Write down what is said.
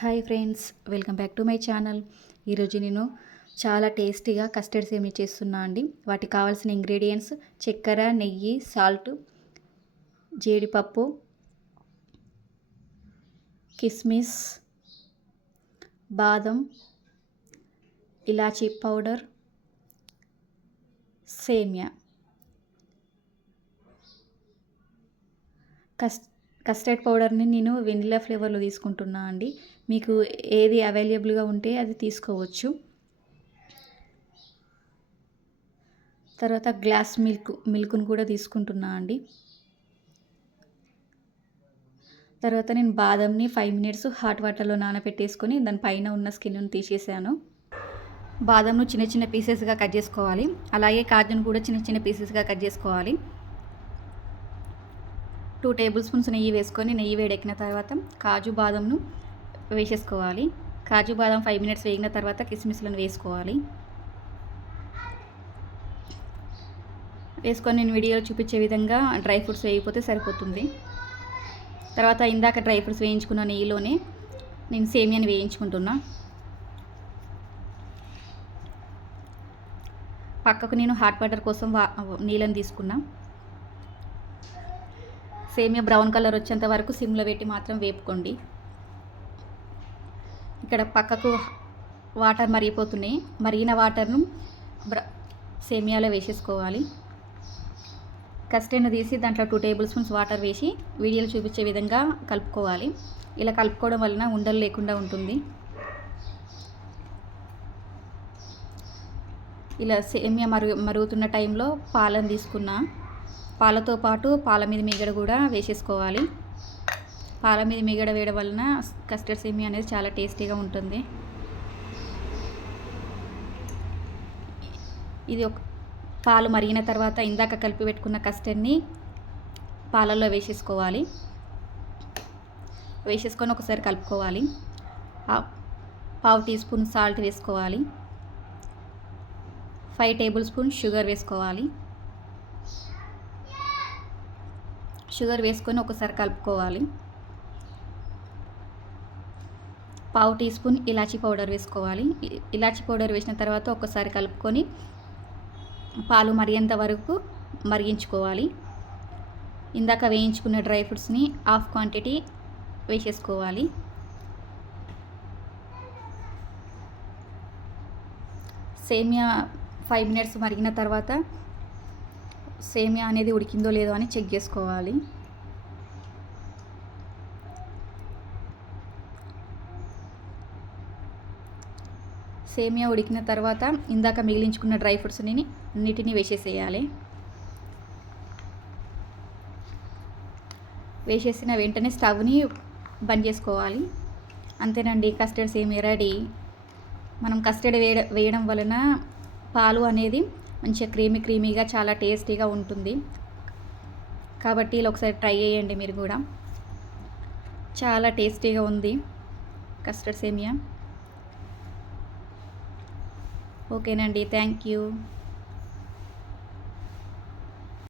Hi friends, welcome back to my channel. ఈరోజు నేను చాలా టేస్టీగా కస్టర్డ్ సేమియా చేస్తున్నా అండి. వాటికి కావాల్సిన ఇంగ్రీడియంట్స్ చక్కెర, నెయ్యి, సాల్ట్, జీడిపప్పు, కిస్మిస్, బాదం, ఇలాచీ పౌడర్, సేమియా. కస్టర్డ్ పౌడర్ని నేను వెనిలా ఫ్లేవర్లో తీసుకుంటున్నా అండి. మీకు ఏది అవైలబుల్గా ఉంటే అది తీసుకోవచ్చు. తర్వాత గ్లాస్ మిల్క్ను కూడా తీసుకుంటున్నా అండి. తర్వాత నేను బాదంని 5 మినిట్స్ హాట్ వాటర్లో నానబెట్టేసుకొని దానిపైన ఉన్న స్కిన్ను తీసేసాను. బాదంను చిన్న చిన్న పీసెస్గా కట్ చేసుకోవాలి. అలాగే కాజును కూడా చిన్న చిన్న పీసెస్గా కట్ చేసుకోవాలి. 2 టేబుల్ స్పూన్స్ నెయ్యి వేసుకొని నెయ్యి వేడెక్కిన తర్వాత కాజు బాదంను వేసేసుకోవాలి. కాజు బాదం 5 మినిట్స్ వేగిన తర్వాత కిస్మిస్లను వేసుకోవాలి. వేసుకొని నేను వీడియోలో చూపించే విధంగా డ్రై ఫ్రూట్స్ వేయకపోతే సరిపోతుంది. తర్వాత ఇందాక డ్రై ఫ్రూట్స్ వేయించుకున్న నెయ్యిలోనే నేను సేమియాని వేయించుకుంటున్నా. పక్కకు నేను హాట్ వాటర్ కోసం నీళ్ళని తీసుకున్నా. సేమియా బ్రౌన్ కలర్ వచ్చేంత వరకు సిమ్లో పెట్టి మాత్రం వేపుకోండి. ఇక్కడ పక్కకు వాటర్ మరిగిపోతున్నాయి. మరిగిన వాటర్ను సేమియాలో వేసేసుకోవాలి. కస్టర్డ్ను తీసి దాంట్లో 2 టేబుల్ స్పూన్స్ వాటర్ వేసి వీడియోలో చూపించే విధంగా కలుపుకోవాలి. ఇలా కలుపుకోవడం వలన ఉండలు లేకుండా ఉంటుంది. ఇలా సేమియా మరుగుతున్న టైంలో పాలను తీసుకున్నా. పాలతో పాటు పాల మీద మీగడ కూడా వేసేసుకోవాలి. పాల మీద మీగడ వేయడం వలన కస్టర్డ్ సేమియా అనేది చాలా టేస్టీగా ఉంటుంది. ఇది పాలు మరిగిన తర్వాత ఇందాక కలిపి పెట్టుకున్న కస్టర్డ్ని పాలల్లో వేసేసుకోవాలి. వేసేసుకొని ఒకసారి కలుపుకోవాలి. 1/2 టీ స్పూన్ సాల్ట్ వేసుకోవాలి. 5 టేబుల్ స్పూన్ షుగర్ వేసుకోవాలి. షుగర్ వేసుకొని ఒకసారి కలుపుకోవాలి. 1/2 టీ స్పూన్ ఇలాచీ పౌడర్ వేసుకోవాలి. ఇలాచీ పౌడర్ వేసిన తర్వాత ఒకసారి కలుపుకొని పాలు మరిగేంత వరకు మరిగించుకోవాలి. ఇందాక వేయించుకున్న డ్రై ఫ్రూట్స్ని హాఫ్ క్వాంటిటీ వేసేసుకోవాలి. సేమియా 5 మినిట్స్ మరిగిన తర్వాత సేమియా అనేది ఉడికిందో లేదో అని చెక్ చేసుకోవాలి. సేమియా ఉడికిన తర్వాత ఇందాక మిగిలించుకున్న డ్రై ఫ్రూట్స్ని అన్నిటినీ వేసేసేయాలి. వేసేసిన వెంటనే స్టవ్ని బంద్ చేసుకోవాలి. అంతేనండి, కస్టర్డ్ సేమియా రెడీ. మనం కస్టర్డ్ వేయడం వలన పాలు అనేది మంచిగా క్రీమీగా చాలా టేస్టీగా ఉంటుంది. కాబట్టి ఇలా ఒకసారి ట్రై చేయండి మీరు కూడా. చాలా టేస్టీగా ఉంది కస్టర్డ్ సేమియా. ఓకేనండి, థ్యాంక్ యూ.